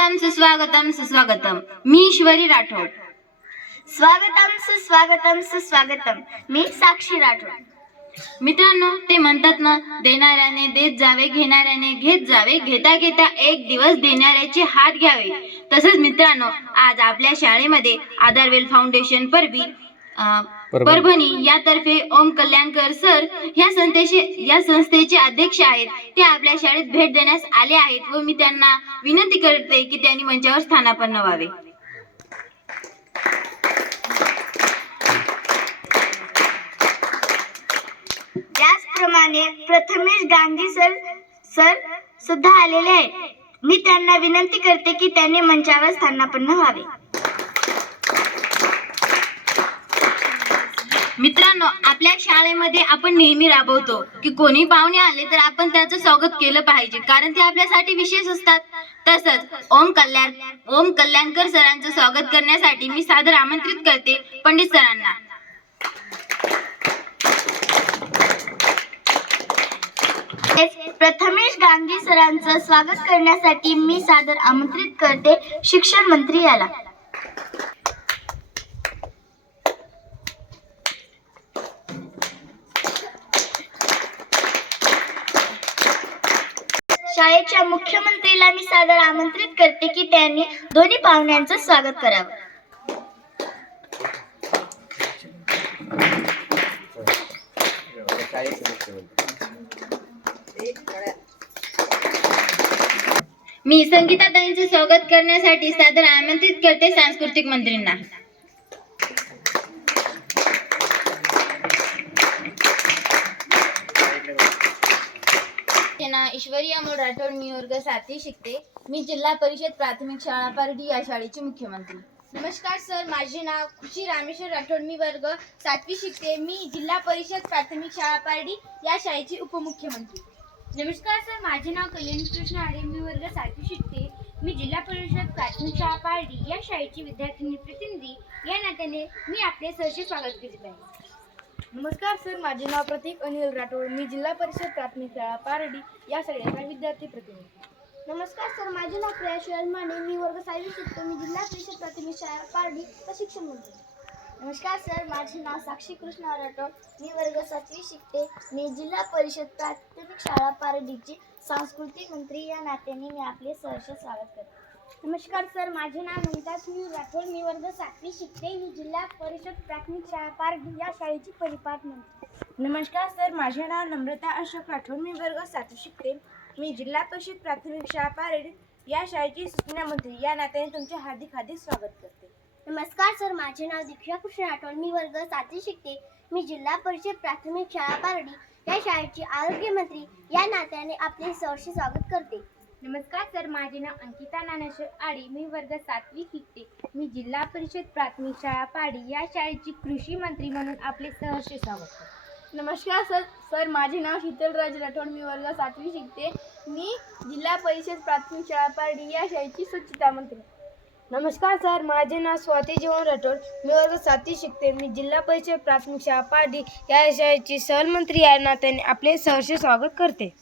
स्वागतम सुस्वागतम सुस्वागतम। मी ईश्वरी राठोड। स्वागतम सुस्वागतम सुस्वागतम। मी साक्षी राठोड। मित्रांनो, ते म्हणतात ना, देणाऱ्याने देत जावे, घेणाऱ्याने घेत जावे, घेता घेता एक दिवस देणाऱ्याचे हात घ्यावे। तसंच मित्रांनो, आज आपल्या शाळेमध्ये आधारवेल फाउंडेशन परभणी यातर्फे ओम कल्याणकर सर या संस्थेचे अध्यक्ष आहेत। ते आपल्या शाळेत भेट देण्यास आले आहेत व मी त्यांना विनंती करते की त्यांनी मंचावर स्थानापन्न व्हावे। त्याचप्रमाणे प्रथमेश गांधी सर सुद्धा आलेले आहेत। मी त्यांना विनंती करते की त्यांनी मंचावर स्थानापन्न व्हावे। मित्रांनो, आपल्या शाळेमध्ये आपण नेहमी राबवतो की कोणी पाहुणे आले तर आपण त्याचं स्वागत केलं पाहिजे, कारण ते आपल्यासाठी विशेष असतात। तसंच ओम कल्याणकर सरांचं स्वागत करण्यासाठी मी सादर आमंत्रित करते पंडित सरांना। प्रथमेश गांधी सरांचं स्वागत करण्यासाठी मी सादर आमंत्रित करते शिक्षण मंत्री याला। शाळेच्या मुख्यमंत्रीला मी सादर आमंत्रित करते की त्यांनी दोन्ही पाहुण्यांचं स्वागत करावं। मी संगीताताईंचे स्वागत करण्यासाठी सादर आमंत्रित करते सांस्कृतिक मंत्रींना। ईश्वरी अमोल राठोड, मी वर्ग 7वी शिकते। मी जिल्हा परिषद प्राथमिक शाळा पारडी या शाळेची मुख्यमंत्री। नमस्कार सर, माझे नाव खुशी रामेश्वर राठोड, मी वर्ग 7वी शिकते। मी जिल्हा परिषद प्राथमिक शाळा पारडी या शाळेची उपमुख्यमंत्री। नमस्कार सर, माझे नाव कल्याणी कृष्ण आरे, मी वर्ग 7वी शिकते। मी जिल्हा परिषद प्राथमिक शाळा पारडी या शाळेची विद्यार्थिनी प्रतिनिधी या नात्याने मी आपले सरचे स्वागत करीत आहे। नमस्कार सर, माझे नाव प्रतीक अनिल राठोड, मी जिल्हा परिषद प्राथमिक शाळा पारडी या शाळेचा विद्यार्थी प्रतिनिधी। नमस्कार सर, माझे नाव प्रयाश माने, मी वर्ग 6वी शिकतो। मी जिल्हा परिषद प्राथमिक शाळा पारडी व शिक्षण मंत्री। नमस्कार सर, माझे नाव साक्षी कृष्ण राठोड, मी वर्ग 7वी शिकते। मी जिल्हा परिषद प्राथमिक शाळा पारडीची सांस्कृतिक मंत्री या नात्याने मी आपले सहर्ष स्वागत करते। नमस्कार सर, माझे नाव नमिता सुनील राठोड, मी वर्ग 7वी शिकते। मी जिल्हा परिषद प्राथमिक शाळा पारडी या शाळेची परिपालक मंत्री। नमस्कार सर, माझे नाव नम्रता अशोक राठोड, मी वर्ग 7वी शिकते। मी जिल्हा परिषद प्राथमिक शाळा पारडी या शाळेची सूचना मंत्री या नात्याने तुमचे हार्दिक स्वागत करते। नमस्कार सर, माझे नाव दीक्षा कृष्ण राठोड, मी वर्ग 7वी शिकते। मी जिल्हा परिषद प्राथमिक शाळा पारडी या शाळेची आरोग्य मंत्री या नात्याने आपले सहर्ष स्वागत करते। नमस्कार सर, माझे नाव अंकिता ज्ञानेश्वर आडी, मी वर्ग 7वी शिकते। मी जिल्हा परिषद प्राथमिक शाळा पारडी या शाळेची कृषी मंत्री म्हणून आपले सहर्ष स्वागत करते। नमस्कार सर, माझे नाव शीतलराज राठोड, मी वर्ग 7वी शिकते। मी जिल्हा परिषद प्राथमिक शाळा पारडी या शाळेची स्वच्छता मंत्री। नमस्कार सर, माझे नाव स्वाती जीवन राठोड, मी वर्ग 7वी शिकते। मी जिल्हा परिषद प्राथमिक शाळा पारडी या शाळेची सहल मंत्री या नात्याने आपले सहर्ष स्वागत करते।